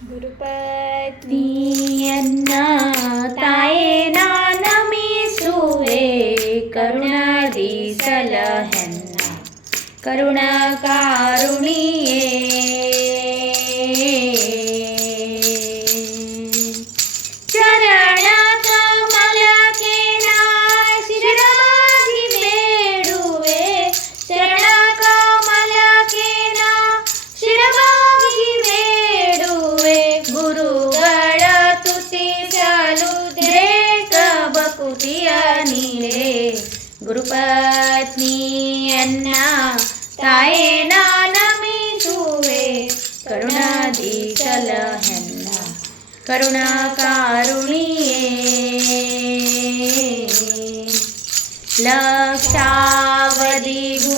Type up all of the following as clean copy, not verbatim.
ಗುರುಪತ್ನಿಯನ್ನ ತಾಯೇ ನಮಿಸುವೆ ಕರುಣದಿ ಸಲಹೆನ್ನ ಕರುಣಾಕಾರುಣಿಯೇ ಚರಣ ಕಮಲಕ್ಕೆ ನಾ ಶಿರವಾಗಿ ಬೇಡುವೆ ಚರಣ ಕಮಲಕ್ಕೆ ನಾ ಶಿರವಾಗಿ ಬೇಡುವೆ ಗುರುಗಳ ತುತಿಸಲು ದ್ರೇಕ ಬಕುತಿಯ ನೀಡೆ ಗುರುಪತ್ನಿಯನ್ನ ತಾಯೇ ನಮಿಸುವೆ ಕರುಣಾದಿ ಸಲಹೆನ್ನ ಕರುಣಾಕಾರುಣಿಯೇ ಲಕ್ಷಾವಧಿಗೂ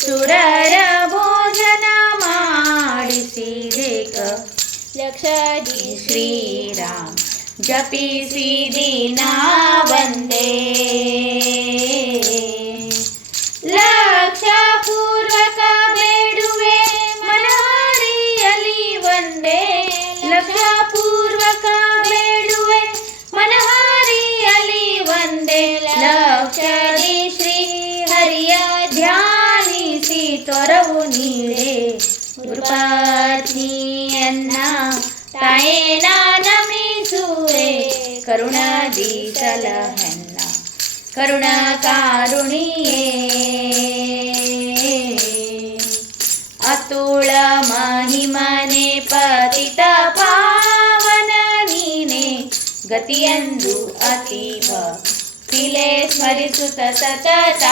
ಸುರರ ಭೋಜನ ಮಾಡಿಸಿದೆ ಲಕ್ಷದಿ ಶ್ರೀರಾಮ್ ಜಪಿಸಿ ದಿನ ಒಂದೇ ಲಕ್ಷ ಪೂರ್ವಕ ಬೇಡುವೆ ಮನಹಾರಿಯಲಿ ಒಂದೇ ಲಕ್ಷ ಪೂರ್ವಕ ಬೇಡುವೆ ಮನಹಾರಿಯಲಿ ಒಂದೇ ಲಕ್ಷದಿ ಶ್ರೀ ಹರಿಯ ಧ್ಯಾನಿಸಿ ತೊರವು ನೀಡೆ ಗುರುಪತ್ನಿಯನ್ನ ತಾಯೇ ನಮಿಸುವೆ ಕರುಣಾದಿ ಸಲಹೆನ್ನ ಕರುಣಾಕಾರುಣಿಯೇ ಅತುಳ ಮಹಿಮನೆ ಪತಿತ ಪಾವನ ನೀನೆ ಗತಿಯಂದು ಅತೀವ ತಿಲೆ ಸ್ಮರಿಸುತ್ತ ಸತತ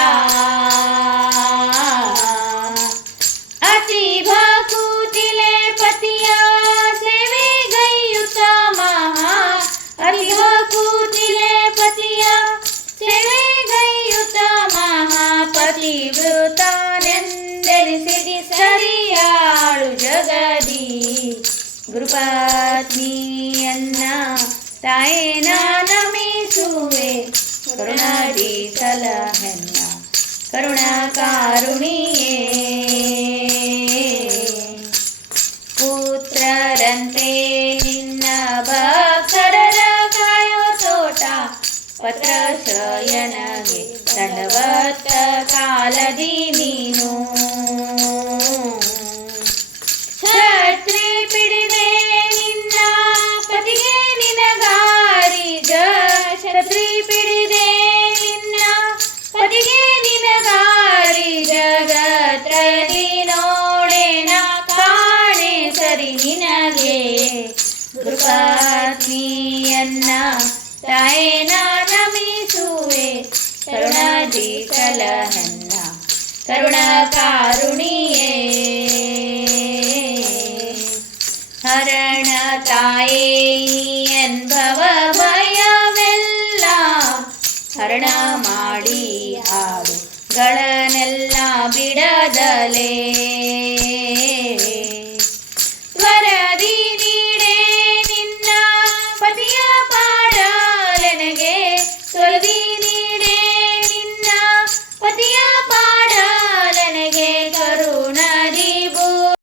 ಅತಿ ಭಕುತಿಲೆ ಪತಿಯ ಸೇವೆಗೈಯುತ ಮಹಾ ಅತಿ ಭಕುತಿಲೆ ಪತಿಯ ಸೇವೆಗೈಯುತ ಮಹಾಪತಿವೃತನೆಂದೆನಿಸಿದಿ ಸರಿಯಾಳು ಜಗದಿ ಗುರುಪತ್ನಿಯನ್ನ ತಾಯೇ ನಮಿಸುವೆ ಕರುಣಾದಿ ಸಲಹೆನ್ನ ಕರುಣಾಕಾರುಣಿಯೇ ಪುತ್ರರಂತೆ ನಿನ್ನ ಭಕ್ತರ ಕಾಯೋ ತೋಟ ಪತ್ರ ಶಯನಗೆ ದಂಡವತ್ತ ಕಾಲದಿ ನೀನು ಛತ್ರಿ ಪಿಡಿದೆ ನಿನ್ನ ಪತಿಗೆ ನಿನಗಾರಿಜ ಛತ್ರಿ ಪಿಡಿದೆ ನಿನ್ನ ಪತಿಗೆ ನಿನಗಾರಿ ಜಗತ್ರದಿ ನೋಡೆನ ಕಾಣೆ ಸರಿ ನಿನಗೆ ಗುರುಪತ್ನಿಯನ್ನ ತಾಯೇ ನಮಿಸುವೆ ಕರುಣಾದಿ ಸಲಹೆನ್ನ ಕರುಣಾಕಾರುಣಿಯೇ ಹರಣ ತಾಯೇ ಎನ್ಭವ ಭಯವೆಲ್ಲ ಹರಣ ಮಾಡಿ ಹಾಡುಗಳನ್ನೆಲ್ಲ ಬಿಡದಲೇ